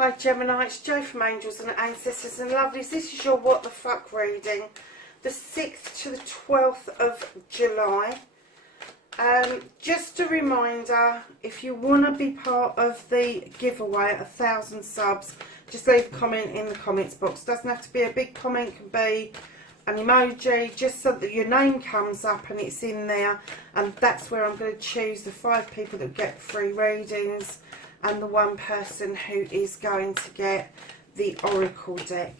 Hi Gemini, it's Jo from Angels and Ancestors and Lovelies. This is your What the Fuck reading, the 6th to the 12th of July. Just a reminder, if you want to be part of the giveaway at 1,000 subs, just leave a comment in the comments box. Doesn't have to be a big comment, it can be an emoji, just so that your name comes up and it's in there. And that's where I'm going to choose the 5 people that get free readings and the 1 person who is going to get the Oracle deck.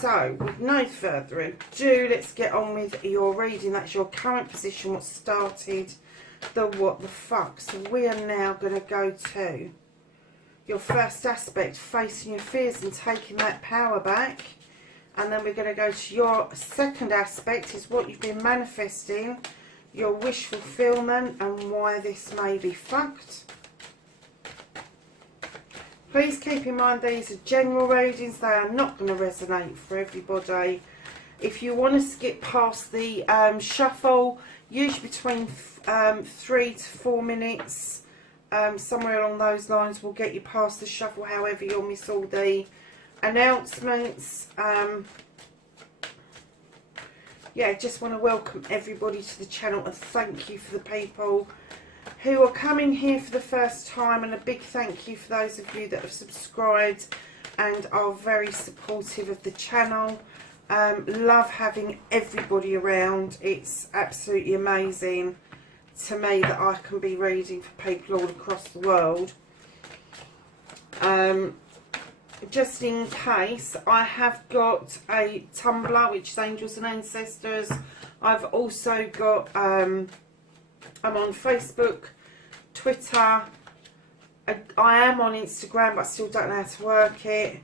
So, with no further ado, let's get on with your reading. That's your current position, what started the what the fuck. So we are now going to go to your first aspect, facing your fears and taking that power back. And then we're going to go to your second aspect, is what you've been manifesting, your wish fulfillment and why this may be fucked. Please keep in mind these are general readings, they are not going to resonate for everybody. If you want to skip past the shuffle, usually between 3 to 4 minutes, somewhere along those lines will get you past the shuffle. However, you'll miss all the announcements. Yeah, just want to welcome everybody to the channel and thank you for the people who are coming here for the first time, and a big thank you for those of you that have subscribed and are very supportive of the channel. Love having everybody around. It's absolutely amazing to me that I can be reading for people all across the world. Just in case, I have got a Tumblr, which is Angels and Ancestors. I've also got I'm on Facebook, Twitter, I am on Instagram, but I still don't know how to work it.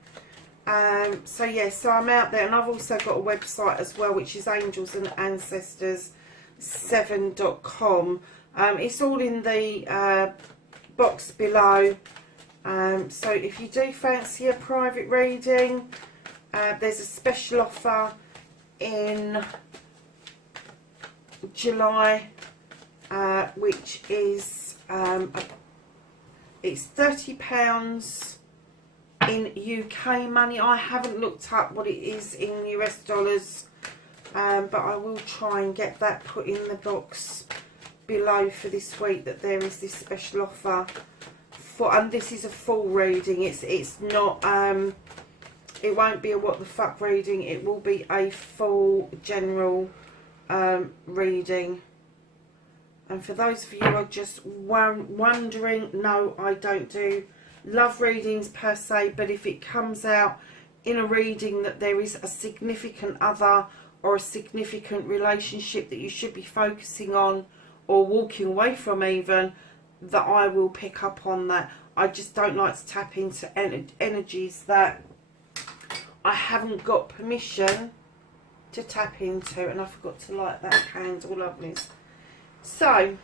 So yeah, so I'm out there, and I've also got a website as well, which is angelsandancestors7.com. It's all in the box below. So if you do fancy a private reading, there's a special offer in July, which is it's £30 in UK money. I haven't looked up what it is in US dollars, but I will try and get that put in the box below for this week, that there is this special offer for, and this is a full reading. It's not it won't be a what the fuck reading, it will be a full general reading. And for those of you who are just wondering, no, I don't do love readings per se, but if it comes out in a reading that there is a significant other or a significant relationship that you should be focusing on or walking away from even, that I will pick up on that. I just don't like to tap into energies that I haven't got permission to tap into. And I forgot to light that candle, lovelies. So,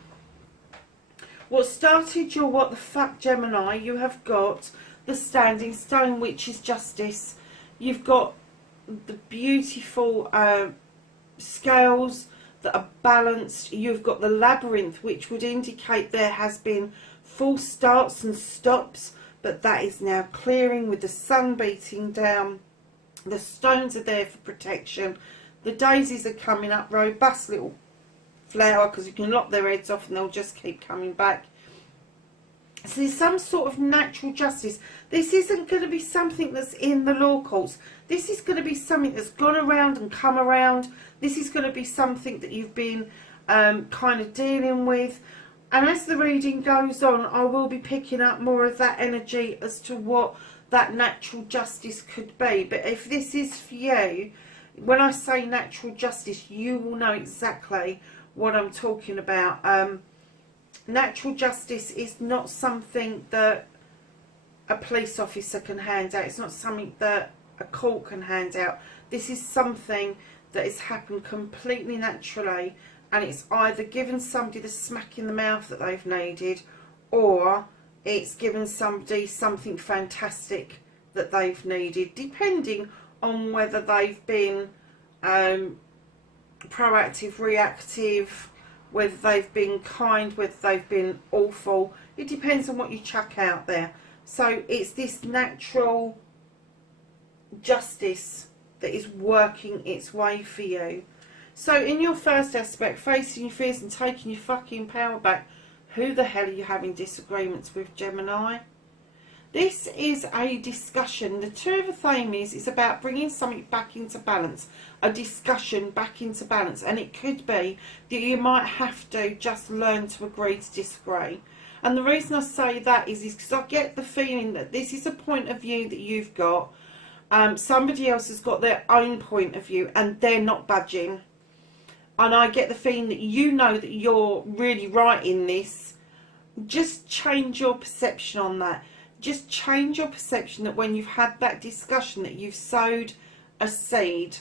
what started your what the fuck, Gemini, you have got the standing stone, which is justice. You've got the beautiful scales that are balanced. You've got the labyrinth, which would indicate there has been false starts and stops, but that is now clearing with the sun beating down. The stones are there for protection. The daisies are coming up, robust little flower, because you can lock their heads off and they'll just keep coming back. So there's some sort of natural justice. This isn't going to be something that's in the law courts. This is going to be something that's gone around and come around. This is going to be something that you've been kind of dealing with. And as the reading goes on, I will be picking up more of that energy as to what that natural justice could be. But if this is for you, when I say natural justice, you will know exactly what I'm talking about. Natural justice is not something that a police officer can hand out. It's not something that a court can hand out. This is something that has happened completely naturally, and it's either given somebody the smack in the mouth that they've needed, or it's given somebody something fantastic that they've needed, depending on whether they've been proactive, reactive, whether they've been kind, whether they've been awful. It depends on what you chuck out there. So it's this natural justice that is working its way for you. So in your first aspect, facing your fears and taking your fucking power back, who the hell are you having disagreements with, Gemini? This is a discussion. The Two of Thames is about bringing something back into balance, a discussion back into balance. And it could be that you might have to just learn to agree to disagree. And the reason I say that is because I get the feeling that this is a point of view that you've got. Somebody else has got their own point of view and they're not budging. And I get the feeling that you know that you're really right in this. Just change your perception on that. Just change your perception that when you've had that discussion that you've sowed a seed,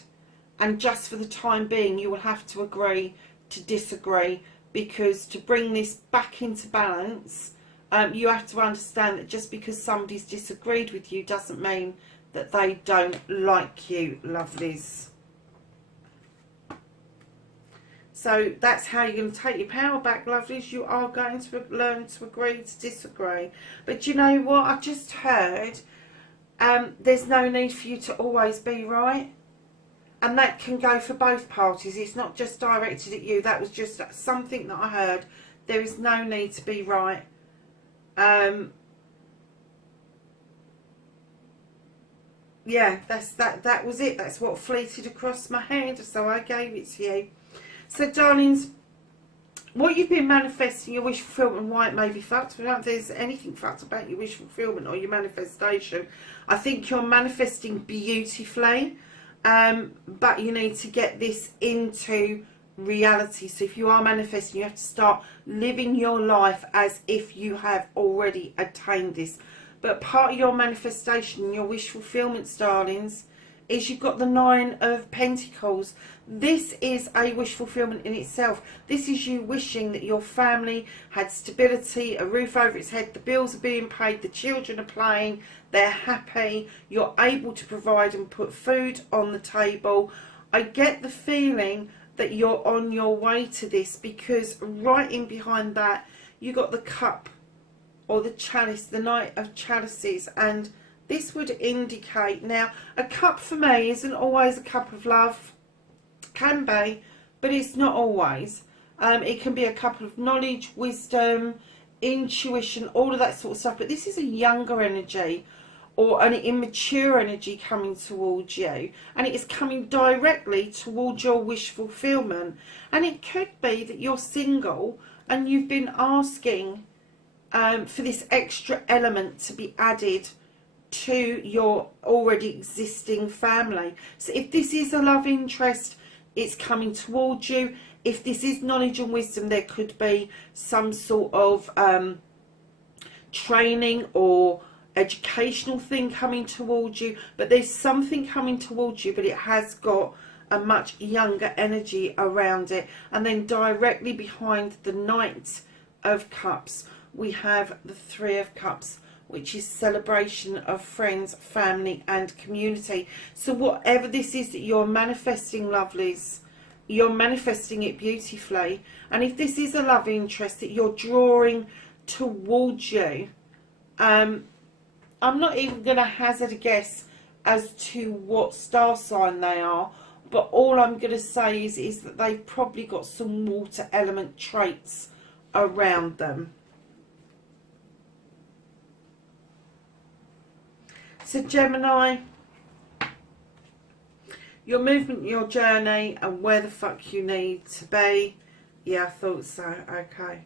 and just for the time being you will have to agree to disagree, because to bring this back into balance, you have to understand that just because somebody's disagreed with you doesn't mean that they don't like you, lovelies. So that's how you're going to take your power back, lovelies. You are going to learn to agree to disagree. But you know what? I just heard there's no need for you to always be right. And that can go for both parties. It's not just directed at you. That was just something that I heard. There is no need to be right. Yeah, that was it. That's what fleeted across my head. So I gave it to you. So, darlings, what you've been manifesting, your wish fulfillment, why it may be fucked. I don't know if there's anything fucked about your wish fulfillment or your manifestation. I think you're manifesting beautifully, but you need to get this into reality. So if you are manifesting, you have to start living your life as if you have already attained this. But part of your manifestation, your wish fulfillment, darlings, is you've got the Nine of Pentacles. This is a wish fulfillment in itself. This is you wishing that your family had stability, a roof over its head, the bills are being paid, the children are playing, they're happy, you're able to provide and put food on the table. I get the feeling that you're on your way to this, because right in behind that you got the cup or the chalice, the Knight of Chalices, and this would indicate, now a cup for me isn't always a cup of love, can be, but it's not always. It can be a cup of knowledge, wisdom, intuition, all of that sort of stuff, but this is a younger energy or an immature energy coming towards you, and it is coming directly towards your wish fulfillment. And it could be that you're single and you've been asking for this extra element to be added to your already existing family. So if this is a love interest, it's coming towards you. If this is knowledge and wisdom, there could be some sort of training or educational thing coming towards you, but there's something coming towards you, but it has got a much younger energy around it. And then directly behind the Knight of Cups, we have the Three of Cups, which is celebration of friends, family and community. So whatever this is that you're manifesting, lovelies, you're manifesting it beautifully. And if this is a love interest that you're drawing towards you, I'm not even going to hazard a guess as to what star sign they are, but all I'm going to say is that they've probably got some water element traits around them. So Gemini, your movement, your journey, and where the fuck you need to be. Yeah, I thought so. Okay.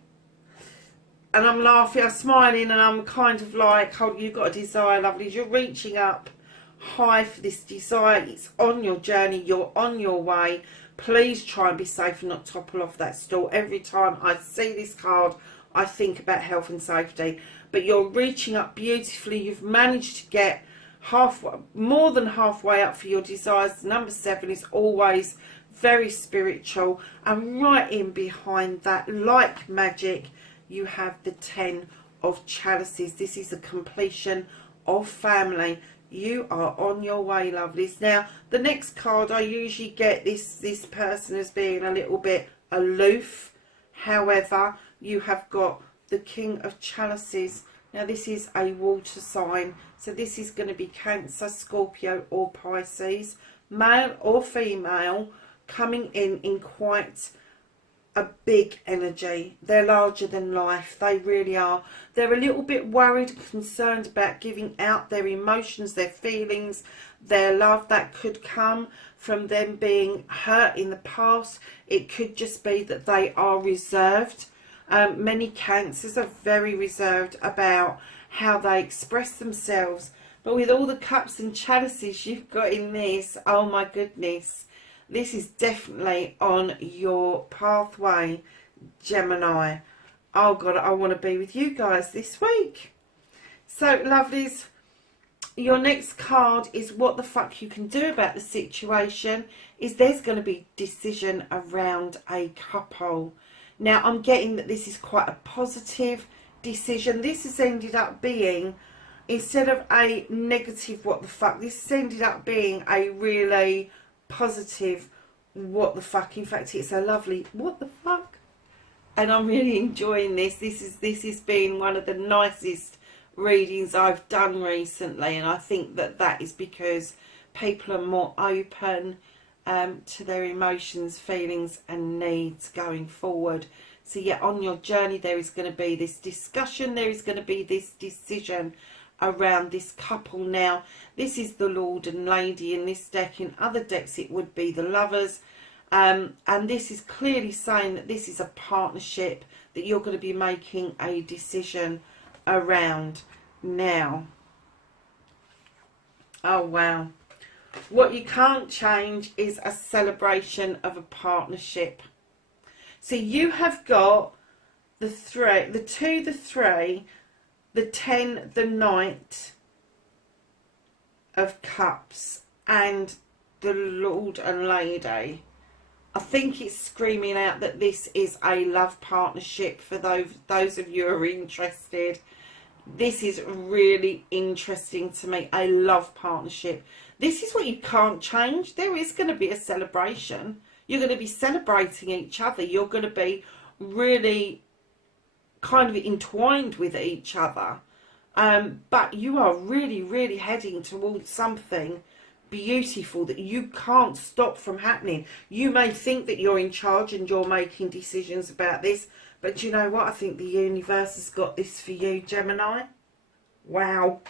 And I'm laughing, I'm smiling, and I'm kind of like, oh, you've got a desire, lovelies. You're reaching up high for this desire. It's on your journey. You're on your way. Please try and be safe and not topple off that stool. Every time I see this card, I think about health and safety. But you're reaching up beautifully. You've managed to get halfway, more than halfway up for your desires. Number 7 is always very spiritual, and right in behind that, like magic, you have the 10 of Chalices. This is a completion of family. You are on your way, lovelies. Now the next card, I usually get this person as being a little bit aloof. However, you have got the King of Chalices Now this is a water sign, so this is going to be Cancer, Scorpio or Pisces, male or female, coming in quite a big energy. They're larger than life, they really are. They're a little bit worried, concerned about giving out their emotions, their feelings, their love. That could come from them being hurt in the past. It could just be that they are reserved. Many Cancers are very reserved about how they express themselves. But with all the cups and chalices you've got in this, oh my goodness, this is definitely on your pathway, Gemini. Oh God, I want to be with you guys this week. So, lovelies, your next card is what the fuck you can do about the situation. Is there's going to be decision around a couple. Now, I'm getting that this is quite a positive decision. This has ended up being, instead of a negative what the fuck, this has ended up being a really positive what the fuck. In fact, it's a lovely what the fuck. And I'm really enjoying this. This has been one of the nicest readings I've done recently. And I think that is because people are more open to their emotions, feelings and needs going forward. So yeah, on your journey there is going to be this discussion, there is going to be this decision around this couple. Now this is the Lord and Lady in this deck. In other decks it would be the Lovers, and this is clearly saying that this is a partnership that you're going to be making a decision around now. Oh wow. What you can't change is a celebration of a partnership. So you have got the 3, the 2, the 3, the 10, the Knight of Cups and the Lord and Lady. I think it's screaming out that this is a love partnership for those of you who are interested. This is really interesting to me. A love partnership. This is what you can't change. There is going to be a celebration. You're going to be celebrating each other. You're going to be really kind of entwined with each other. But you are really, really heading towards something beautiful that you can't stop from happening. You may think that you're in charge and you're making decisions about this. But you know what? I think the universe has got this for you, Gemini. Wow.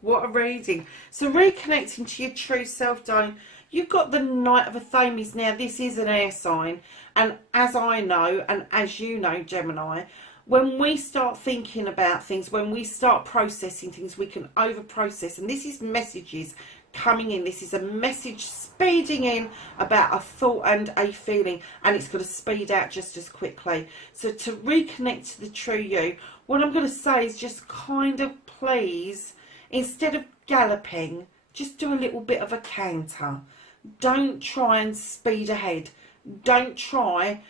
What a reading. So reconnecting to your true self, darling. You've got the Knight of Athames. Now, this is an air sign. And as I know, and as you know, Gemini, when we start thinking about things, when we start processing things, we can over-process. And this is messages coming in. This is a message speeding in about a thought and a feeling. And it's going to speed out just as quickly. So to reconnect to the true you, what I'm going to say is just kind of please, instead of galloping, just do a little bit of a canter. Don't try and speed ahead. Don't try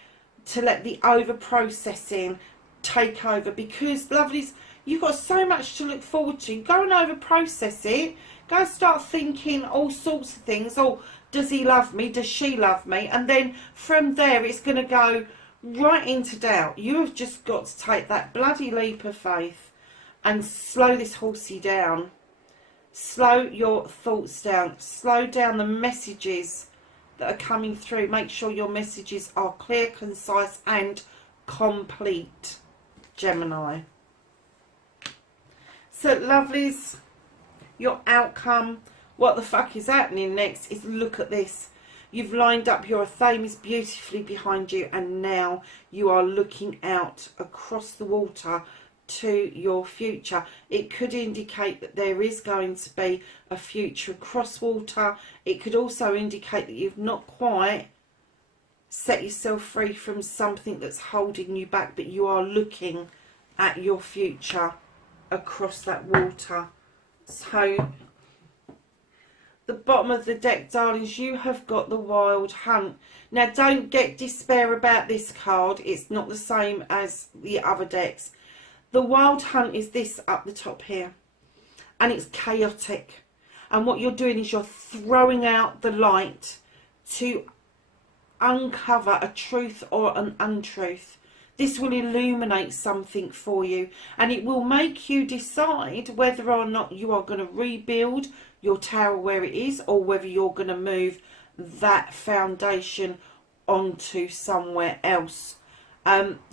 to let the over-processing take over, because, lovelies, you've got so much to look forward to. Go and over-process it. Go start thinking all sorts of things. Oh, does he love me? Does she love me? And then from there, it's going to go right into doubt. You have just got to take that bloody leap of faith and slow this horsey down. Slow your thoughts down. Slow down the messages that are coming through. Make sure your messages are clear, concise and complete, Gemini. So, lovelies, your outcome, what the fuck is happening next is, look at this. You've lined up your Athames beautifully behind you, and now you are looking out across the water to your future. It could indicate that there is going to be a future across water. It could also indicate that you've not quite set yourself free from something that's holding you back, but you are looking at your future across that water. So the bottom of the deck, darlings, you have got the Wild Hunt. Now don't get despair about this card. It's not the same as the other decks. The Wild Hunt is this up the top here, and it's chaotic. And what you're doing is you're throwing out the light to uncover a truth or an untruth This will illuminate something for you, and it will make you decide whether or not you are going to rebuild your tower where it is, or whether you're going to move that foundation onto somewhere else.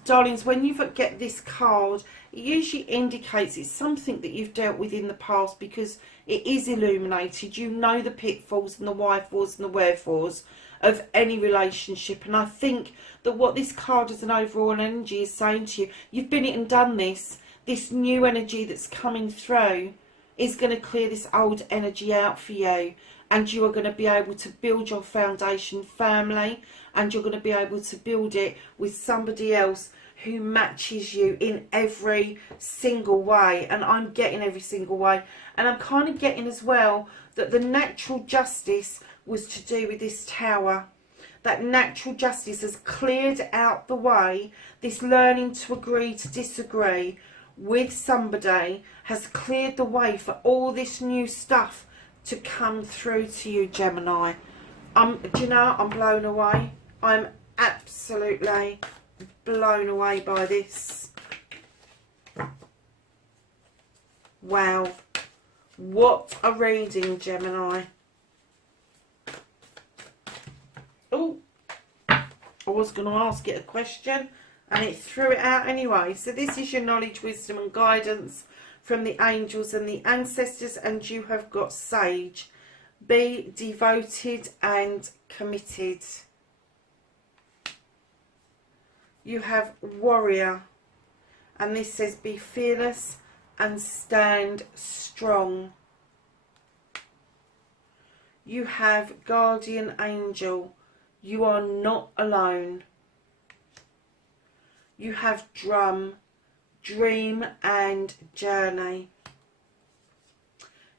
Darlings, when you get this card, it usually indicates it's something that you've dealt with in the past, because it is illuminated. You know the pitfalls and the why-fors and the wherefores of any relationship. And I think that what this card as an overall energy is saying to you, you've been it and done this. This new energy that's coming through is going to clear this old energy out for you. And you are going to be able to build your foundation firmly, and you're going to be able to build it with somebody else who matches you in every single way. And I'm getting every single way. And I'm kind of getting as well that the natural justice was to do with this tower. That natural justice has cleared out the way. This learning to agree to disagree with somebody has cleared the way for all this new stuff to come through to you, Gemini. Do you know, I'm blown away. I'm absolutely blown away by this. Wow. What a reading, Gemini. Oh, I was going to ask it a question and it threw it out anyway. So this is your knowledge, wisdom and guidance from the angels and the ancestors, and you have got sage. Be devoted and committed. You have warrior, and this says be fearless and stand strong. You have guardian angel. You are not alone. You have drum, dream and journey.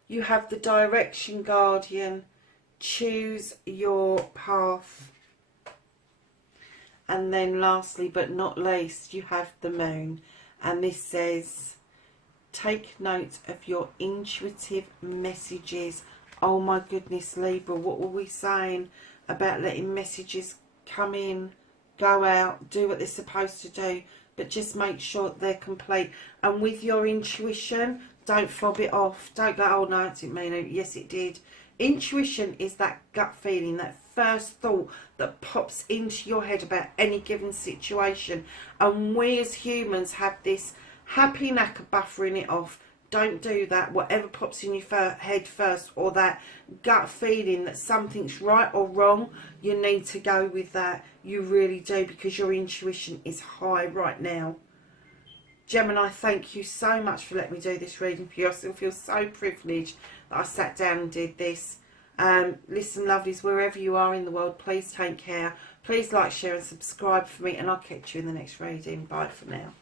You have the direction guardian. Choose your path. And then lastly but not least, you have the moon. And this says, take note of your intuitive messages. Oh my goodness, Libra, what were we saying about letting messages come in, go out, do what they're supposed to do, but just make sure they're complete. And with your intuition, don't fob it off. Don't go, oh no, it didn't mean it. Yes, it did. Intuition is that gut feeling, that first thought that pops into your head about any given situation. And we as humans have this happy knack of buffering it off. Don't do that. Whatever pops in your head first, or that gut feeling that something's right or wrong, you need to go with that. You really do, because your intuition is high right now. Gemini, thank you so much for letting me do this reading for you. I still feel so privileged that I sat down and did this. Listen, lovelies, wherever you are in the world, please take care. Please like, share and subscribe for me, and I'll catch you in the next reading. Bye for now.